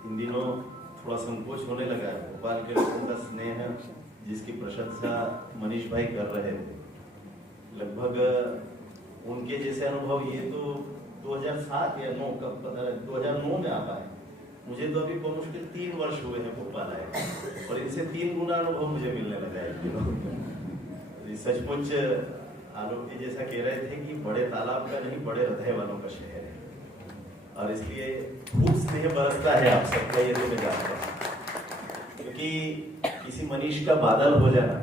इन दिनों थोड़ा संकोच होने लगा है। भोपाल के लोगों का स्नेह जिसकी प्रशंसा मनीष भाई कर रहे थे, लगभग उनके जैसे अनुभव ये तो 2007 या 9 कब पता नहीं 2009 में आता है। मुझे तो अभी मुश्किल 3 वर्ष हुए हैं भोपाल आए और इनसे 3 गुना अनुभव मुझे मिलने लगा है। सचमुच आलोक जी जैसा कह रहे थे कि बड़े तालाब का नहीं, बड़े हृदय वालों का शहर है और इसलिए खूब स्नेह बरसता है आप सबका, ये तो मैं जानता हूँ। क्योंकि किसी मनीष का बादल हो जाना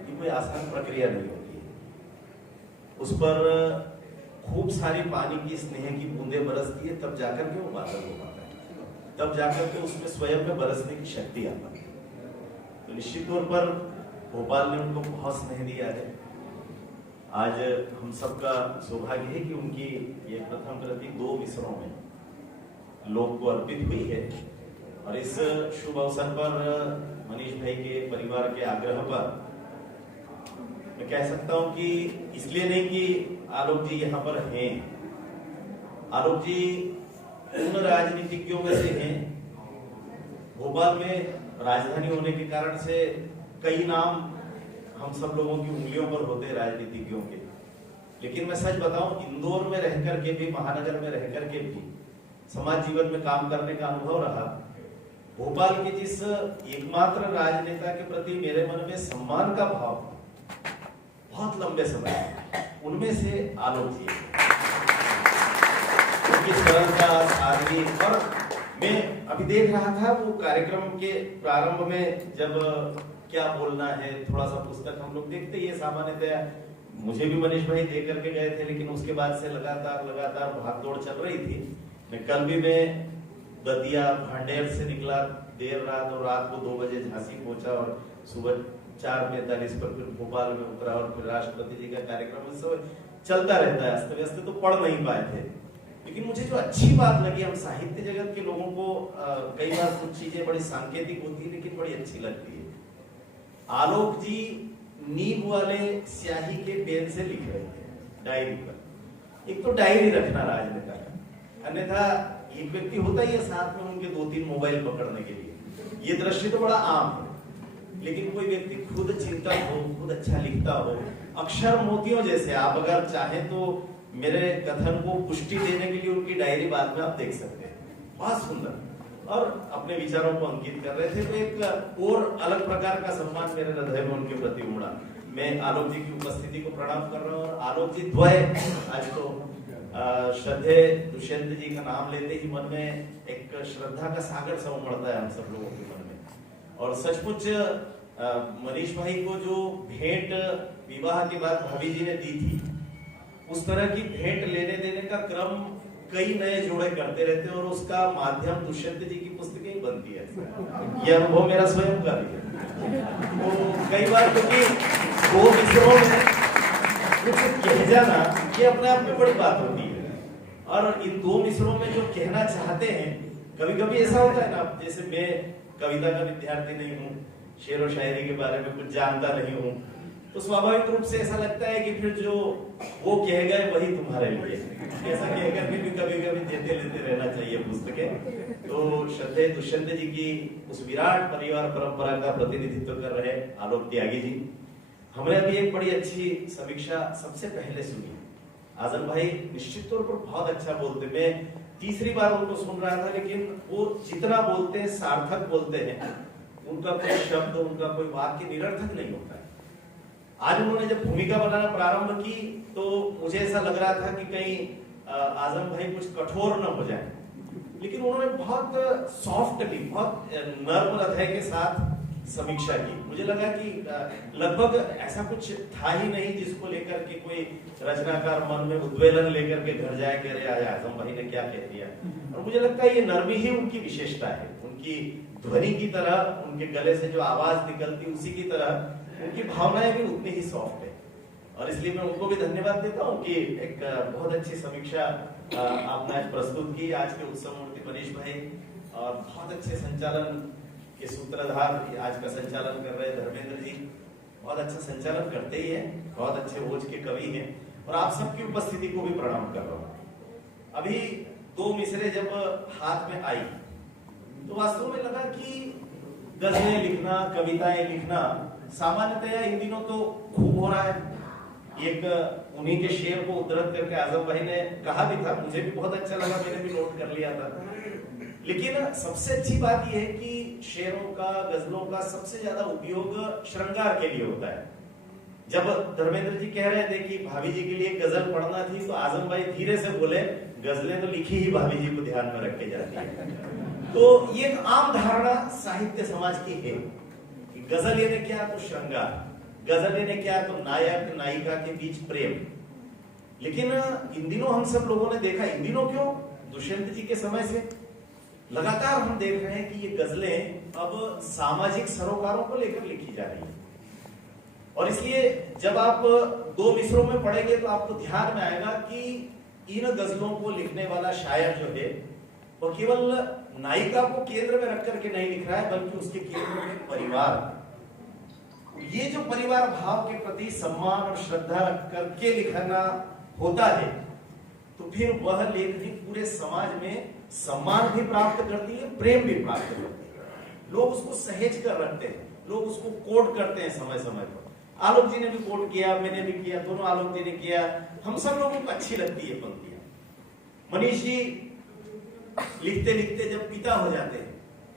ये कोई आसान प्रक्रिया नहीं होती है। उस पर खूब सारी पानी की स्नेह की बूंदें बरसती है, तब जाकर के वो बादल हो पाता है, तब जाकर के उसमें स्वयं में बरसने की शक्ति आ पाती है। तो निश्चित तौर पर भोपाल ने उनको बहुत स्नेह दिया है। आज हम सबका सौभाग्य है कि उनकी ये प्रथम कृति 2 मिसरों में लोक को अर्पित हुई है और इस शुभ अवसर पर मनीष भाई के परिवार के आग्रह पर मैं कह सकता हूं कि इसलिए नहीं कि आलोक जी यहाँ पर हैं, आलोक जी उन राजनीतिज्ञों में से हैं। भोपाल में राजधानी होने के कारण से कई नाम हम सब लोगों की उंगलियों पर होते हैं राजनीतिज्ञों के, लेकिन मैं सच बताऊं इंदौर में रहकर के भी, महानगर में रहकर के भी समाज जीवन में काम करने का अनुभव रहा। भोपाल के जिस एकमात्र राजनेता के प्रति मेरे मन में सम्मान का भाव बहुत लंबे समय, उनमें से आलोक जी उनकी सरलता, सादगी। और मैं अभी देख रहा था वो कार्यक्रम के प्रारंभ में जब क्या बोलना है, थोड़ा सा पुस्तक हम लोग देखते ही सामान्यतया, मुझे भी मनीष भाई दे करके गए थे, लेकिन उसके बाद से लगातार भाग दौड़ चल रही थी। मैं कल भी मैं दतिया भांडेर से निकला देर रात और रात को 2 बजे झांसी पहुंचा और सुबह 4:45 पर फिर भोपाल में उतरा और फिर राष्ट्रपति जी का कार्यक्रम सब चलता रहता है। अस्त व्यस्त तो पढ़ नहीं पाए थे, लेकिन मुझे जो अच्छी बात लगी, हम साहित्य जगत के लोगों को कई बार कुछ चीजें बड़ी सांकेतिक होती है लेकिन बड़ी अच्छी लगती है। आलोक जी नींब वाले स्याही के पेन से लिख रहे थे डायरी पर। एक तो डायरी रखना राजनेता का, अन्यथा एक व्यक्ति होता ही है साथ में उनके 2-3 मोबाइल पकड़ने के लिए। ये दृश्य तो बड़ा आम है, लेकिन कोई व्यक्ति खुद चिंतक हो, खुद अच्छा लिखता हो, अक्षर मोतियों जैसे। आप अगर चाहें तो मेरे कथन को पुष्टि देने के लिए उनकी डायरी बाद में आप देख सकते हैं, बहुत सुंदर, और अपने विचारों को अंकित कर रहे थे। तो एक और अलग प्रकार का सम्मान मेरे हृदय में उनके प्रति उमड़ा। मैं आलोक जी की उपस्थिति को प्रणाम कर रहा हूँ और आलोक जी द्वय आज तो श्रद्धेय दुष्यंत जी का नाम लेते ही मन में एक श्रद्धा का सागर सा उमड़ता है हम सब लोगों के मन में। और सचमुच मनीष भाई को जो भेंट विवाह के बाद भाभी जी ने दी थी, उस तरह की भेंट लेने देने का क्रम कई नए जोड़े करते रहते हैं और उसका माध्यम दुष्यंत जी की पुस्तकें ही बनती है। यह अनुभव मेरा स्वयं का भी है। तो कई बार क्योंकि 2 मिसरों में कुछ कह जाना ये अपने आप में बड़ी बात होती है, और इन 2 मिसरों में जो कहना चाहते हैं, कभी कभी ऐसा होता है ना, जैसे मैं कविता का विद्यार्थी नहीं हूँ, शेर और शायरी के बारे में कुछ जानता नहीं हूँ, तो स्वाभाविक रूप से ऐसा लगता है कि फिर जो वो कह गए वही तुम्हारे लिए, ऐसा कहकर भी कभी कभी देते लेते रहना चाहिए पुस्तकें। तो श्रद्धेय दुष्यंत जी की उस विराट परिवार परंपरा का प्रतिनिधित्व कर रहे आलोक त्यागी जी, हमने अभी एक बड़ी अच्छी समीक्षा सबसे पहले सुनी। आजम भाई निश्चित तौर पर बहुत अच्छा बोलते, मैं तीसरी बार उनको सुन रहा था, लेकिन वो जितना बोलते हैं सार्थक बोलते हैं, उनका कोई शब्द, उनका कोई वाक्य निरर्थक नहीं होता है। आज उन्होंने जब भूमिका बनाना प्रारंभ की तो मुझे ऐसा लग रहा था कि कहीं आजम भाई कुछ कठोर न हो जाए, लेकिन उन्होंने बहुत सॉफ्टली, बहुत नर्म हृदय के साथ समीक्षा की। मुझे लगा कि लगभग ऐसा कुछ था ही नहीं जिसको लेकर के कोई रचनाकार मन में उद्वेलन लेकर के घर जाए कि अरे आजम भाई ने क्या कह दिया। और मुझे लगता है ये नरमी ही उनकी विशेषता है, उनकी ध्वनि की तरह, उनके गले से जो आवाज निकलती उसी की तरह उनकी भावनाएं भी उतनी ही सॉफ्ट है। और इसलिए मैं उनको भी धन्यवाद देता हूँ कि एक बहुत अच्छी समीक्षा आपने आज प्रस्तुत की। आज के उत्सव मूर्ति मनीष भाई और बहुत अच्छे संचालन के सूत्रधार आज का संचालन कर रहे धर्मेंद्र जी, बहुत अच्छा संचालन करते ही है, बहुत अच्छे ओज के कवि हैं, और आप सबकी उपस्थिति को भी प्रणाम कर रहा हूँ। अभी 2 मिसरे जब हाथ में आई तो वास्तव में लगा कि गजलें लिखना, कविताएं लिखना सामान्यतया इन दिनों तो खूब हो रहा है। एक उन्हीं के शेर को उद्धृत करके आजम भाई ने कहा भी था, मुझे भी बहुत अच्छा लगा, मैंने भी नोट कर लिया था। लेकिन सबसे अच्छी बात यह है कि शेरों का, गजलों का सबसे ज्यादा उपयोग श्रृंगार के लिए होता है। जब धर्मेंद्र जी कह रहे थे कि भाभी जी के लिए गजल पढ़ना थी, तो आजम भाई धीरे से बोले, गजलें तो लिखी ही भाभी जी को ध्यान में रख के जाती है। तो ये एक आम धारणा साहित्य समाज की है कि गजल यानी क्या, तो श्रृंगार, गजल यानी क्या, तो नायक नायिका के बीच प्रेम। लेकिन इन दिनों हम सब लोगों ने देखा, इन दिनों क्यों, दुष्यंत जी के समय से लगातार हम देख रहे हैं कि ये गजलें अब सामाजिक सरोकारों को लेकर लिखी जा रही है। और इसलिए जब आप दो मिसरों में पढ़ेंगे तो आपको ध्यान में आएगा कि इन गजलों को लिखने वाला शायर जो है वो केवल नायिका को केंद्र में रख करके नहीं लिख रहा है, बल्कि उसके केंद्र में परिवार। ये जो परिवार भाव के प्रति सम्मान और श्रद्धा रख करके लिखना होता है, तो फिर वह लेखनी पूरे समाज में सम्मान भी प्राप्त करती है, प्रेम भी प्राप्त करती है। लोग उसको सहेज कर रखते हैं, लोग उसको कोट करते हैं समय समय पर। आलोक जी ने भी कोट किया, मैंने भी किया, दोनों आलोक जी ने किया, हम सब लोगों को अच्छी लगती है पंक्तियां। मनीष जी लिखते लिखते जब पिता हो जाते हैं,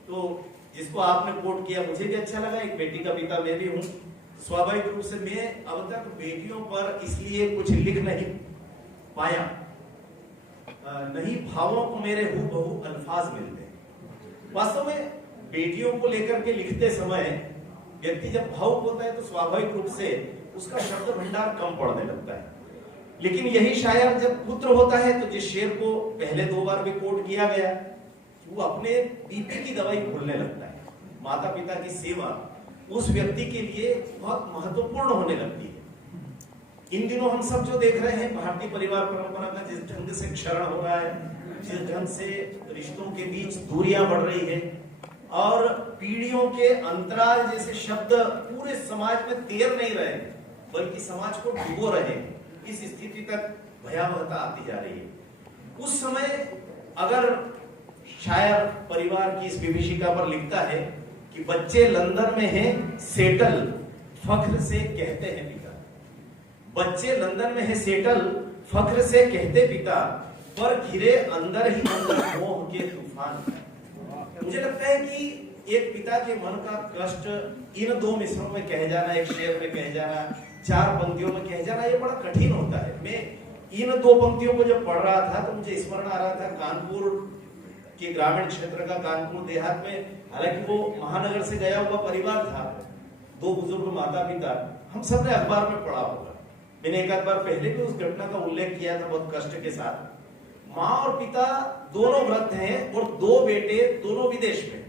तो जिसको आपने कोट किया मुझे भी अच्छा लगा, एक बेटी का पिता मैं भी हूं। स्वाभाविक रूप से मैं अब तक बेटियों पर इसलिए कुछ लिख नहीं पाया, नहीं भावों को मेरे हूबहू अल्फाज मिलते हैं। वास्तव में बेटियों को लेकर के लिखते समय व्यक्ति जब भावुक होता है तो स्वाभाविक रूप से उसका शब्द भंडार कम पड़ने लगता है। लेकिन यही शायर जब पुत्र होता है, तो जिस शेर को पहले 2 बार भी कोट किया गया, वो अपने बीपी की दवाई भूलने लगता है। माता पिता की सेवा उस व्यक्ति के लिए बहुत महत्वपूर्ण होने लगती है। इन दिनों हम सब जो देख रहे हैं, भारतीय परिवार परंपरा का जिस ढंग से क्षरण हो रहा है, जिस ढंग से रिश्तों के बीच दूरियां बढ़ रही है और पीढ़ियों के अंतराल जैसे शब्द पूरे समाज में तैर नहीं रहे, बल्कि समाज को डुबो रहे हैं, इस स्थिति तक भयावहता आती जा रही है। उस समय अगर शायर परिवार की इस विभीषिका पर लिखता है कि बच्चे लंदन में हैं सेटल, फख्र से कहते हैं पिता। बच्चे लंदन में हैं सेटल, फख्र से कहते पिता, पर घिरे अंदर ही अंदर मोह के तूफान। मुझे लगता है कि एक पिता के मन का कष्ट इन 2 मिसरों में कह जाना, एक शेर में कह जाना, 4 पंक्तियों में कह जाना, ये बड़ा कठिन होता है। मैं इन 2 पंक्तियों को जब पढ़ रहा था तो मुझे स्मरण आ रहा था कानपुर के ग्रामीण क्षेत्र का, कानपुर देहात में, हालांकि वो महानगर से गया हुआ परिवार था, 2 बुजुर्ग माता पिता, हम सब ने अखबार में पढ़ा होगा। मैंने एक आध बार पहले भी उस घटना का उल्लेख किया था बहुत कष्ट के साथ। माँ और पिता दोनों वृद्ध हैं और 2 बेटे दोनों विदेश में,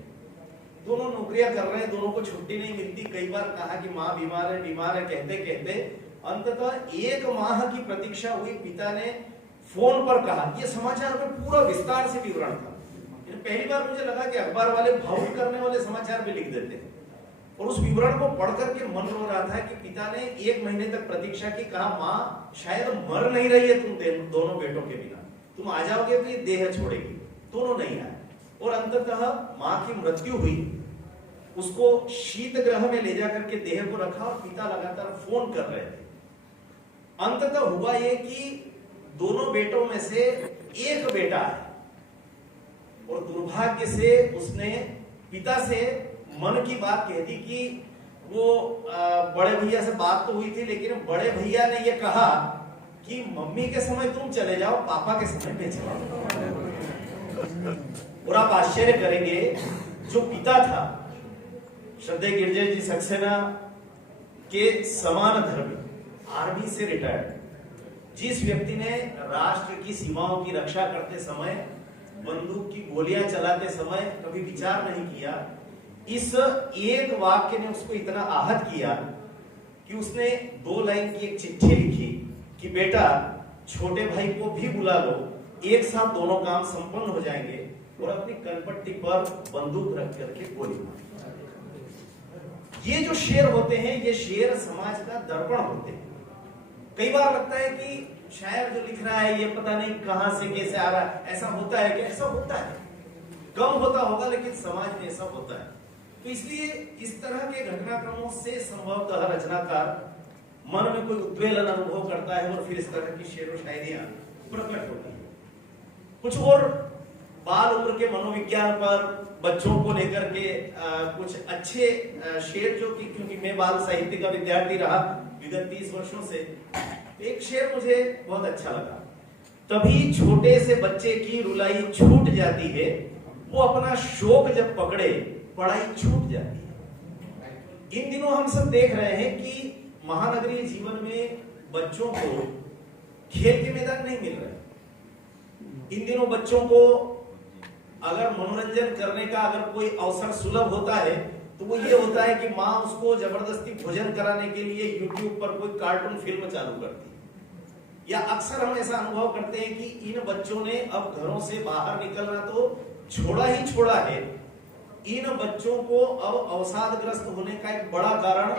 दोनों नौकरियां कर रहे हैं, दोनों को छुट्टी नहीं मिलती। कई बार कहा कि माँ बीमार है कहते कहते अंततः 1 माह की प्रतीक्षा हुई। पिता ने फोन पर कहा, यह समाचार में पूरा विस्तार से विवरण था। पहली बार मुझे लगा कि अखबार वाले भावुक करने वाले समाचार भी लिख देते हैं, और उस विवरण को पढ़ करके मन रो रहा था कि पिता ने 1 महीने तक प्रतीक्षा की, कहा माँ शायद मर नहीं रही है तुम दोनों बेटों के बिना, तुम आ जाओगे तो ये देह छोड़ेगी। दोनों नहीं आए और अंततः माँ की मृत्यु हुई। उसको शीत गृह में ले जाकर के देह को रखा और पिता लगातार फोन कर रहे थे। अंततः हुआ ये कि दोनों बेटों में से एक बेटा है, और दुर्भाग्य से उसने पिता से मन की बात कह दी कि वो बड़े भैया से बात तो हुई थी, लेकिन बड़े भैया ने ये कहा कि मम्मी के समय तुम चले जाओ, पापा के समय पे चले जाओ। और आप आश्चर्य करेंगे, जो पिता था श्रद्धेय गिरजा जी सक्सेना के समान धर्मी, आर्मी से रिटायर्ड, जिस व्यक्ति ने राष्ट्र की सीमाओं की रक्षा करते समय, बंदूक की गोलियां चलाते समय कभी विचार नहीं किया, इस एक वाक्य ने उसको इतना आहत किया कि उसने 2 लाइन की एक चिट्ठी लिखी कि बेटा छोटे भाई को भी बुला लो, एक साथ दोनों काम संपन्न हो जाएंगे, और अपनी कनपट्टी पर बंदूक रख करके गोली मारी। ये जो शेर होते हैं, ये शेर समाज का दर्पण होते हैं। कई बार लगता है कि शायर जो लिख रहा है ये पता नहीं कहां से कैसे आ रहा है, ऐसा होता है कि ऐसा होता है। कम होता होगा, लेकिन समाज में ऐसा होता है। तो इसलिए इस तरह के घटनाक्रमों से संभवतः रचनाकार मन में कोई उद्वेलन अनुभव करता है और फिर इस तरह की शेर व शायरियां प्रकट होती है। कुछ और बाल उम्र के मनोविज्ञान पर, बच्चों को लेकर के कुछ अच्छे शेर, जो कि क्योंकि मैं बाल साहित्य का विद्यार्थी रहा विगत 30 वर्षों से, एक शेर मुझे बहुत अच्छा लगा। तभी छोटे से बच्चे की रुलाई छूट जाती है, वो अपना शौक जब पकड़े पढ़ाई छूट जाती है। इन दिनों हम सब देख रहे हैं कि महानगरीय जीवन में बच्चों को खेल के मैदान नहीं मिल रहे। इन दिनों बच्चों को अगर मनोरंजन करने का अगर कोई अवसर सुलभ होता है तो वो ये होता है कि माँ उसको जबरदस्ती भोजन कराने के लिए YouTube पर कोई कार्टून फिल्म चालू करती है। या अक्सर हम ऐसा अनुभव करते हैं कि इन बच्चों ने अब घरों से बाहर निकलना तो छोड़ा ही छोड़ा है, इन बच्चों को अब अवसादग्रस्त होने का एक बड़ा कारण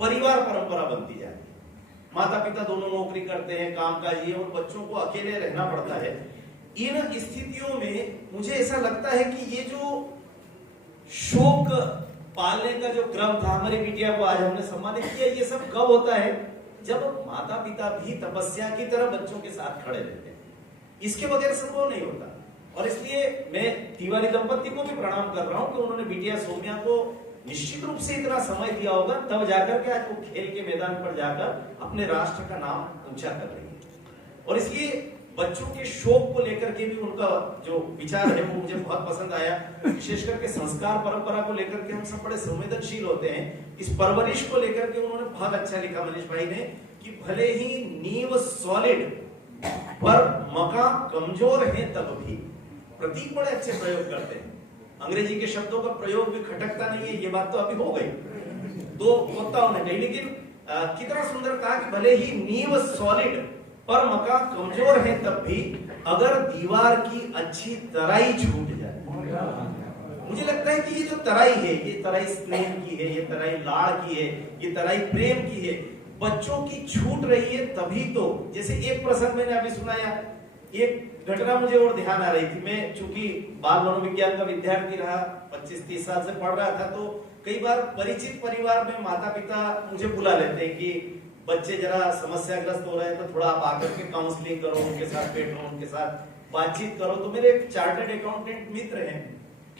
परिवार परंपरा बनती जाती है। माता पिता दोनों नौकरी करते हैं, कामकाजी है, और बच्चों को अकेले रहना पड़ता है। इन स्थितियों में मुझे ऐसा लगता है कि ये जो शौक पालने का जो क्रम था, हमारी बिटिया को आज हमने सम्मानित किया, ये सब कब होता है? जब माता पिता भी तपस्या की तरह बच्चों के साथ खड़े रहते हैं। इसके बगैर संभव नहीं होता। और इसलिए मैं तिवारी दंपति को भी प्रणाम कर रहा हूं कि उन्होंने बिटिया सौम्या को निश्चित रूप से इतना समय दिया होगा, तब जाकर के आज वो खेल के मैदान पर जाकर अपने राष्ट्र का नाम ऊंचा कर रही है। और इसलिए बच्चों के शौक को लेकर के भी उनका जो विचार है वो मुझे बहुत पसंद आया। विशेष करके संस्कार परंपरा को लेकर के हम सब बड़े संवेदनशील होते हैं। इस परवरिश को लेकर के उन्होंने बहुत अच्छा लिखा मनीष भाई ने कि भले ही नींव सॉलिड पर मकान कमजोर है तब भी। प्रतीक बड़े अच्छे प्रयोग करते हैं। अंग्रेजी के शब्दों का प्रयोग भी खटकता नहीं है, ये बात तो अभी हो गई, तो वक्ताओं ने कही, लेकिन कितना सुंदर कहा कि भले ही नींव सॉलिड पर मकान कमजोर है तब भी अगर दीवार की अच्छी तराई छूट जाए। मुझे लगता है कि ये जो तराई है, ये तराई स्नेह की है, ये तराई लाड़ की है, ये तराई प्रेम की है, बच्चों की छूट रही है तभी तो। जैसे एक प्रसंग मैंने अभी सुनाया, एक घटना मुझे और ध्यान आ रही थी। मैं चूंकि बाल मनोविज्ञान का विद्यार्थी रहा, 25-30 साल से पढ़ रहा था, तो कई बार परिचित परिवार में माता पिता मुझे बुला लेते हैं कि बच्चे जरा समस्याग्रस्त हो रहे हैं तो थोड़ा आप आकर के काउंसलिंग करो, उनके साथ बैठो, उनके साथ बातचीत करो। तो मेरे एक चार्टर्ड अकाउंटेंट मित्र हैं,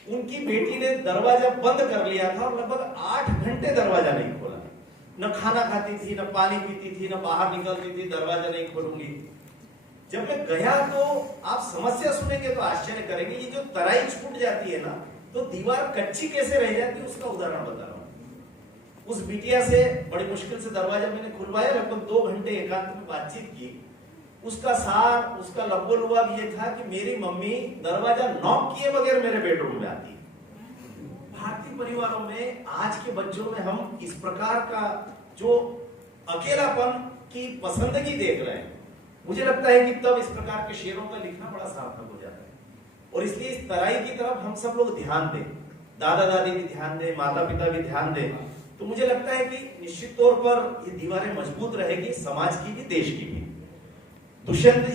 उनकी बेटी ने दरवाजा बंद कर लिया था और लगभग 8 घंटे दरवाजा नहीं खोला। न खाना खाती थी, न पानी पीती थी, न बाहर निकलती थी, दरवाजा नहीं खोलूंगी। जब मैं गया तो आप समस्या सुनेंगे तो आश्चर्य करेंगे, ये जो तराई छूट जाती है ना, तो दीवार कच्ची कैसे रह जाती है उसका उदाहरण बता रहा हूं। उस बिटिया से बड़ी मुश्किल से दरवाजा मैंने खुलवाया, लगभग 2 घंटे एकांत में बातचीत की। उसका सार, उसका लब्बो लुआब ये था कि मेरी मम्मी दरवाजा नॉक किए बगैर मेरे बेडरूम में आती है। भारतीय परिवारों में आज के बच्चों में हम इस प्रकार का जो अकेलापन की पसंदगी देख रहे हैं, मुझे लगता है कि तब इस प्रकार के शेरों का लिखना बड़ा सार्थक हो जाता है। और इसलिए इस तराई की तरफ हम सब लोग ध्यान दें, दादा दादी भी ध्यान दें, माता पिता भी ध्यान दें, तो मुझे लगता है कि निश्चित तौर पर ये दीवारें मजबूत रहेगी, समाज की भी, देश की भी। दुष्यंत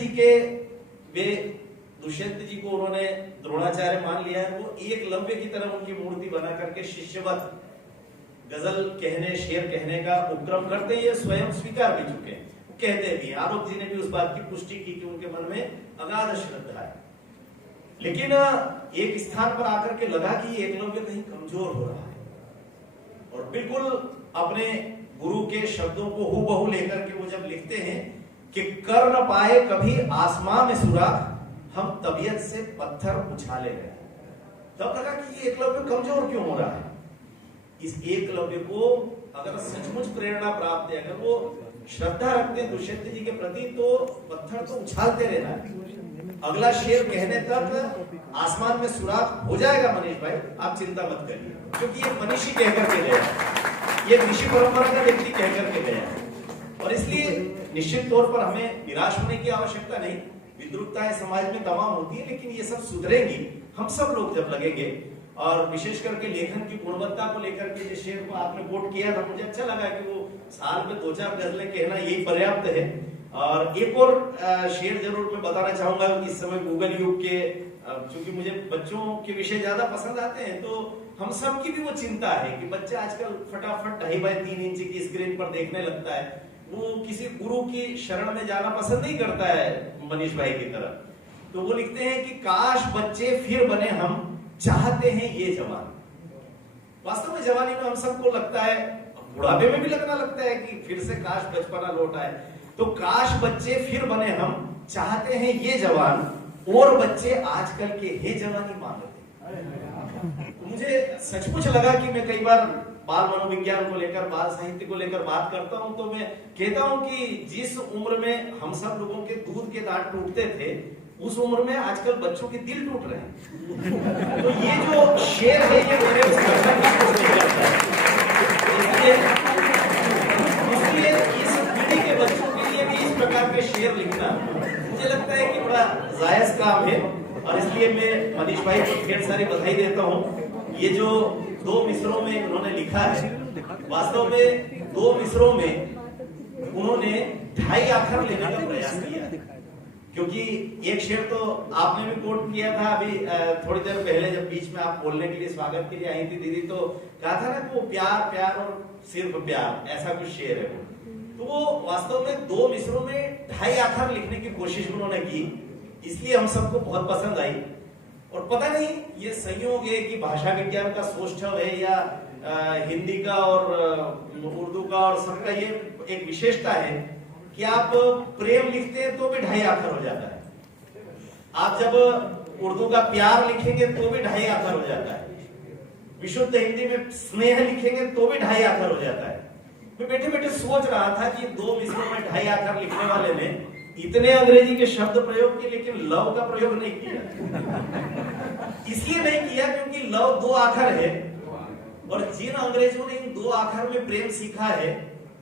जी को उन्होंने द्रोणाचार्य मान लिया है। वो एकलव्य की तरह उनकी मूर्ति बना करके शिष्यवत गजल कहने, शेर कहने का उपक्रम करते हैं, ये स्वयं स्वीकार भी चुके हैं, कहते भी। आरोप जी ने भी उस बात की पुष्टि की कि उनके मन में अगाध श्रद्धा है। लेकिन एक स्थान पर आकर के लगा कि एकलव्य कहीं कमजोर हो रहा है, और बिल्कुल अपने गुरु के शब्दों को हूबहू लेकर के वो जब लिखते हैं कि कर न पाए कभी आसमां में सुराख, हम तबीयत से पत्थर उछाले गए। तब लगा कि ये एकलव्य कमजोर क्यों हो रहा है। इस एकलव्य को अगर सचमुच प्रेरणा प्राप्त है, अगर वो श्रद्धा रखते हैं दुष्यंत जी के प्रति, तो पत्थर तो उछालते रहना। अगला शेर कहने तक आसमान में सुराख हो जाएगा मनीष भाई, आप चिंता मत करिए, क्योंकि ये मनीषी कह करके गया, ये ऋषि परंपरा का व्यक्ति कह करके गया। और इसलिए निश्चित तौर पर हमें निराश होने की आवश्यकता नहीं। विद्रुपताएं समाज में तमाम होती है, लेकिन ये सब सुधरेंगी हम सब लोग जब लगेंगे। और विशेष करके लेखन की गुणवत्ता को लेकर के जिस शेर को आपने कोट किया था, मुझे अच्छा लगा कि वो साल में 2-4 गजलें कहना यही पर्याप्त है। और एक और शेर जरूर मैं बताना चाहूंगा। इस समय गूगल युग के चूंकि मुझे बच्चों के विषय ज्यादा पसंद आते हैं, तो हम सब की भी वो चिंता है कि बच्चा आजकल फटाफट 2.5 बाय 3 इंच की स्क्रीन पर देखने लगता है, वो किसी गुरु की शरण में जाना पसंद नहीं करता है मनीष भाई की तरह। तो वो लिखते हैं कि काश बच्चे फिर बने हम, चाहते हैं ये जवान। वास्तव में जवानी में हम सबको लगता है, बुढ़ापे में भी लगना लगता है कि फिर से काश बचपना लौट आए। तो काश बच्चे फिर बने हम, चाहते हैं ये जवान, और बच्चे आजकल के हे जवानी मांगते। मुझे सचमुच लगा कि मैं कई बार बाल मनोविज्ञान को लेकर, बाल साहित्य को लेकर बात करता हूं, तो मैं कहता हूं कि जिस उम्र में हम सब लोगों के दूध के दांत टूटते थे, उस उम्र में आजकल बच्चों के दिल टूट रहे हैं। तो ये जो शेर है ये मेरे उस घटना की सोच नहीं करता है। इसलिए इस पीढ़ी के बच्चों के लिए भी इस प्रकार के शेर लिखना मुझे लगता है कि बड़ा जायज काम है, और इसलिए मैं मनीष भाई को ढेर सारी बधाई देता हूँ। ये जो 2 मिसरों में उन्होंने लिखा है, वास्तव में 2 मिसरों में उन्होंने 2.5 आखर लेने का प्रयास किया, क्योंकि एक शेर तो आपने भी कोट किया था अभी थोड़ी देर पहले, जब बीच में आप बोलने के लिए, स्वागत के लिए आई थी दीदी, तो कहा था ना कि वो प्यार प्यार और सिर्फ प्यार, ऐसा कुछ शेर है वो। तो वो वास्तव में 2 मिसरों में 2.5 आखर लिखने की कोशिश उन्होंने की, इसलिए हम सबको बहुत पसंद आई। और पता नहीं ये संयोग है कि भाषा विज्ञान का सौष्ठव है, या हिंदी का और उर्दू का और सबका ये एक विशेषता है कि आप प्रेम लिखते हैं तो भी 2.5 आखर हो जाता है, आप जब उर्दू का प्यार लिखेंगे तो भी 2.5 आखर हो जाता है, विशुद्ध हिंदी में स्नेह लिखेंगे तो भी 2.5 आखर हो जाता है। मैं बैठे बैठे सोच रहा था कि 2 मिसरों में 2.5 आखर लिखने वाले ने इतने अंग्रेजी के शब्द प्रयोग किए, लेकिन लव का प्रयोग नहीं किया। इसलिए नहीं किया क्योंकि लव 2 आखर है, और जिन अंग्रेजों ने इन 2 आखर में प्रेम सीखा है,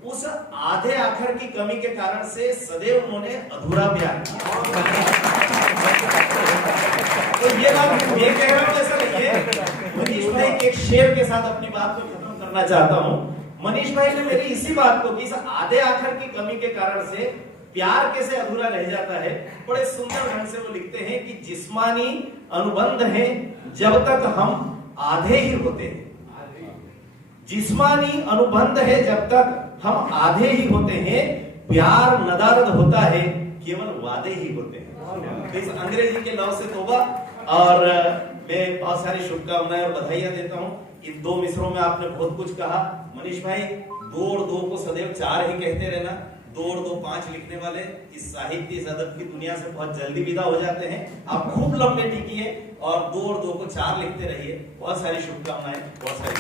उस आधे आखर की कमी के कारण से सदैव उन्होंने अधूरा प्यार किया। तो ये बात मैं कह रहा हूं ऐसा नहीं है। मनीष भाई के एक शेर के साथ अपनी बात को खत्म करना चाहता हूं। मनीष भाई ने मेरी इसी बात को कि इस आधे आखर की कमी के कारण से प्यार कैसे अधूरा रह जाता है, बड़े सुंदर ढंग से वो लिखते हैं कि जिस्मानी अनुबंध है जब तक हम आधे ही होते हैं, जिस्मानी अनुबंध है जब तक हम आधे ही होते हैं, प्यार नदारद होता है केवल वादे ही होते हैं। तो इस अंग्रेजी के लव से तौबा, और मैं बहुत सारी शुभकामनाएं और बधाइयां देता हूं। इन 2 मिसरों में आपने बहुत कुछ कहा मनीष भाई। 2 और 2 को सदैव 4 ही कहते रहना, 2 और 2 5 लिखने वाले इस साहित्य, इस अदब की दुनिया से बहुत जल्दी विदा हो जाते हैं। आप खूब लंबे टिकिए और 2 और 2 को 4 लिखते रहिए। बहुत सारी शुभकामनाएं, बहुत सारी